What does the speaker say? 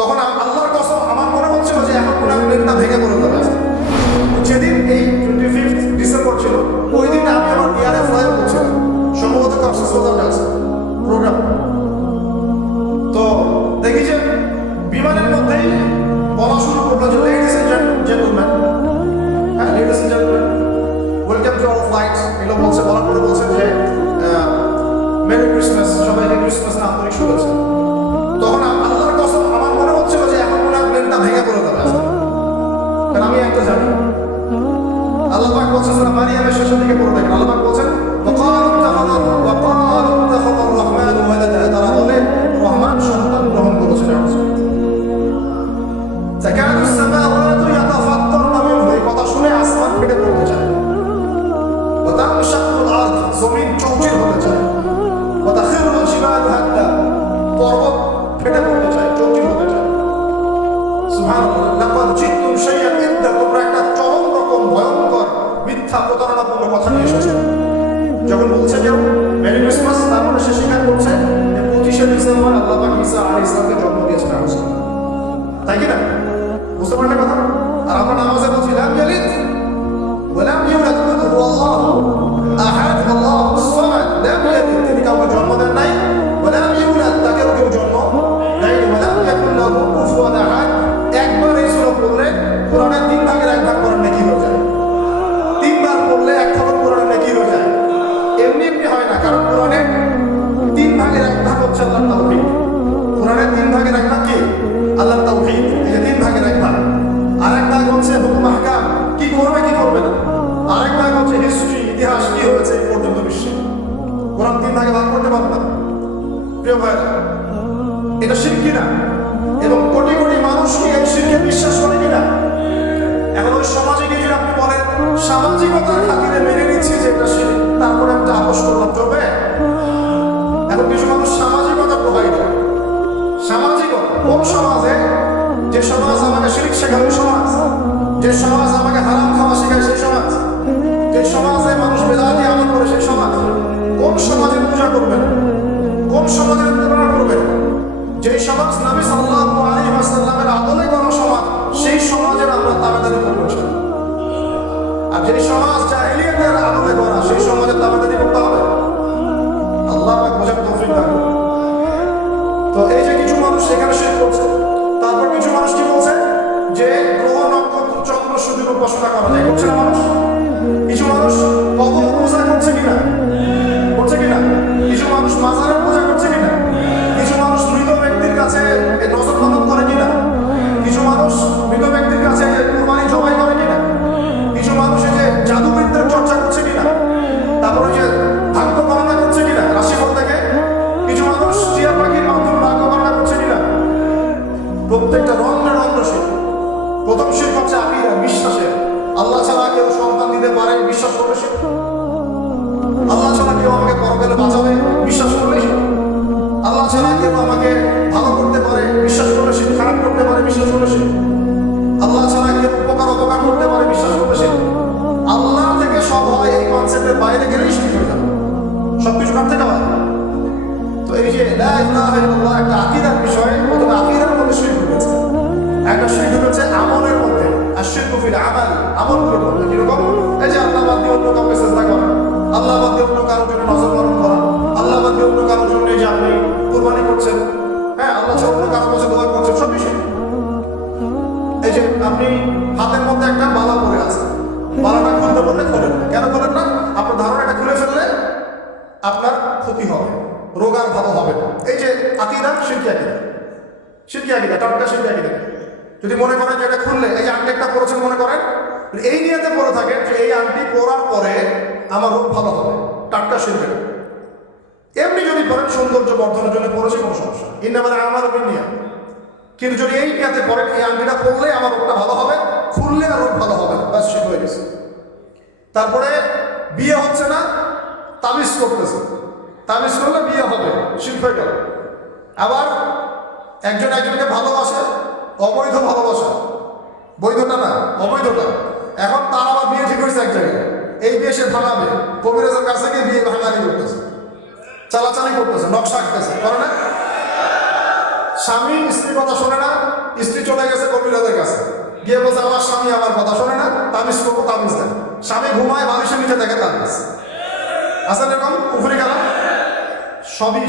তখন আল্লাহর কসম আমার মনে হচ্ছিল যে এখন পুরো না ভেঙে কথা এসেছ। যখন বলছে যে মেরি ক্রিসমাস তারপরে সে স্বীকার করছে যে, পঁচিশে ডিসেম্বর আল্লাহ পাক ঈসা আলী ইসলামকে জন্ম দিয়েছেন তাই কি না? বুঝতে পারলে কথা? আর আমরা নামাজে বলছি লাম প্রিয় ভাইরা, এটা শিখ কিনা? এবং কোটি কোটি মানুষ কি এই শিখে বিশ্বাস করে কিনা? এখন ওই সমাজে গিয়ে যদি আপনি বলেন সামাজিকতার খাতিরে মেনে নিচ্ছি যে এটা শিখ তারপরে একটা আপোষ করলাম চলবে? এখন কিছু মানুষ সামাজিকতা প্রবাহিত করে। সামাজিকতা, কোন সমাজে? যে সমাজ আমাকে শিরিক ওই সমাজ। যে সমাজ আমাকে হারাম খাওয়া শেখায়, সেই সমাজ। যে সমাজে মানুষ বেদাতি আমল করে, সেই সমাজ। কোন সমাজে পূজা করবেন সমাজ জাহেলিয়াতের আদলে করা, সেই সমাজের করতে হবে। আল্লাহ বোঝার তৌফিক তো এই যে কিছু মানুষ সেখানে শেষ করছে কেউ সন্তান দিতে পারে, বিশ্বাস করবে সে। আল্লাহ ছাড়া কেউ আমাকে পরকালে বাঁচাবে, বিশ্বাস করবে সে। আল্লাহ ছাড়া কেউ আমাকে ভালো করতে পারে, বিশ্বাস করবে সে। খারাপ করতে পারে, বিশ্বাস করবে সে। আল্লাহ ছাড়া কেউ উপকার, অপকার করতে পারে, বিশ্বাস করবে সে। আল্লাহ থেকে সব হয় এই কনসেপ্টের বাইরে গেলেই শিখ হয়ে যাবে। সব কিছু কার থেকে হয়? তো এই যে একটা আকীদার বিষয়, অথবা আকীদার মধ্যে শিরক ঢুকেছে একটা শিরক ঢুকেছে আমলের আর হ্যাঁ এই যে আপনি হাতের মধ্যে একটা বালা পরে আছে বালাটা খুলতে বললে খোলেন। কেন খোলেন না? আপনার ধারণাটা খুলে ফেললে আপনার ক্ষতি হবে, রোগ আর ভালো হবে এই যে আকিদা, শিরকি আকিদা। শিরকি আকিদা, টাটকা শিরকি আকিদা। যদি মনে করেন যে এটা খুললে, এই আংটি একটা পরেছেন মনে করেন? এই নিয়েতে পরে থাকে যে এই আংটি পরার পরে আমার রোগ ভালো হবে। টাটকা শিরকি এমনি যদি পরেন সৌন্দর্য বর্ধনের জন্য পড়েছে, কোনো সমস্যা ইন্না মানে আমার নিয়ে কিন্তু যদি এই নিয়াতে পরেন এই আংটিটা পরলে আমার রোগটা ভালো হবে, খুললে আর রোগ ভালো হবে ব্যাস ঠিক হয়ে গেছে। তারপরে বিয়ে হচ্ছে না, তাবিজ করতেছে। তাবিজ করলে বিয়ে হবে, শিল্প হয়ে আবার একজন একজনকে ভালোবাসে অবৈধ ভালোবাসা। বৈধটা না অবৈধটা এখন তার আবার বিয়ে ঠিক হয়েছে এক জায়গায়। এই বিয়ে সে ভাঙাবে। কবিরাজের কাছে গিয়ে বিয়ে ভাঙানি করতেছে। চালাচালি করতেছে, নকশা আঁকতেছে। করে না? স্বামী, স্ত্রীর কথা শোনে না, স্ত্রী চলে গেছে কবিরাজের কাছে। গিয়ে বলছে আমার স্বামী আমার কথা শোনে না তামিজ করব তামিজ দেন স্বামী ঘুমায়, মানুষের নিচে দেখে তামিজ আসলে এরকম? উপরে গেলাম সবই